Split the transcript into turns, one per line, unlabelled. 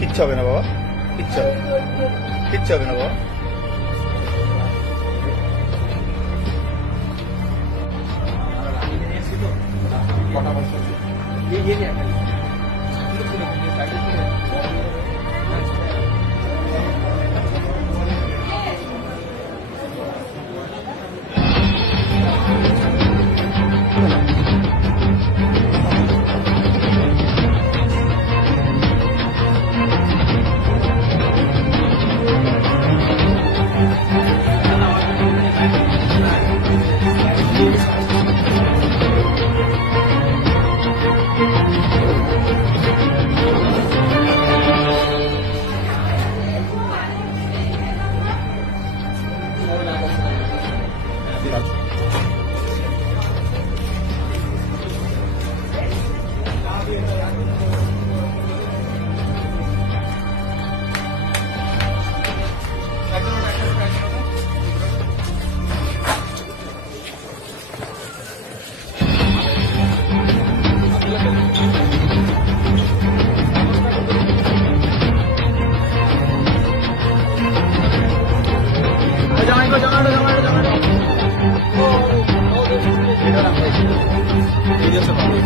কিচ্ছু হবে না বাবা কিচ্ছু হবে কিচ্ছু হবে না বাবা কটা বছর Thank you.
你叫什么？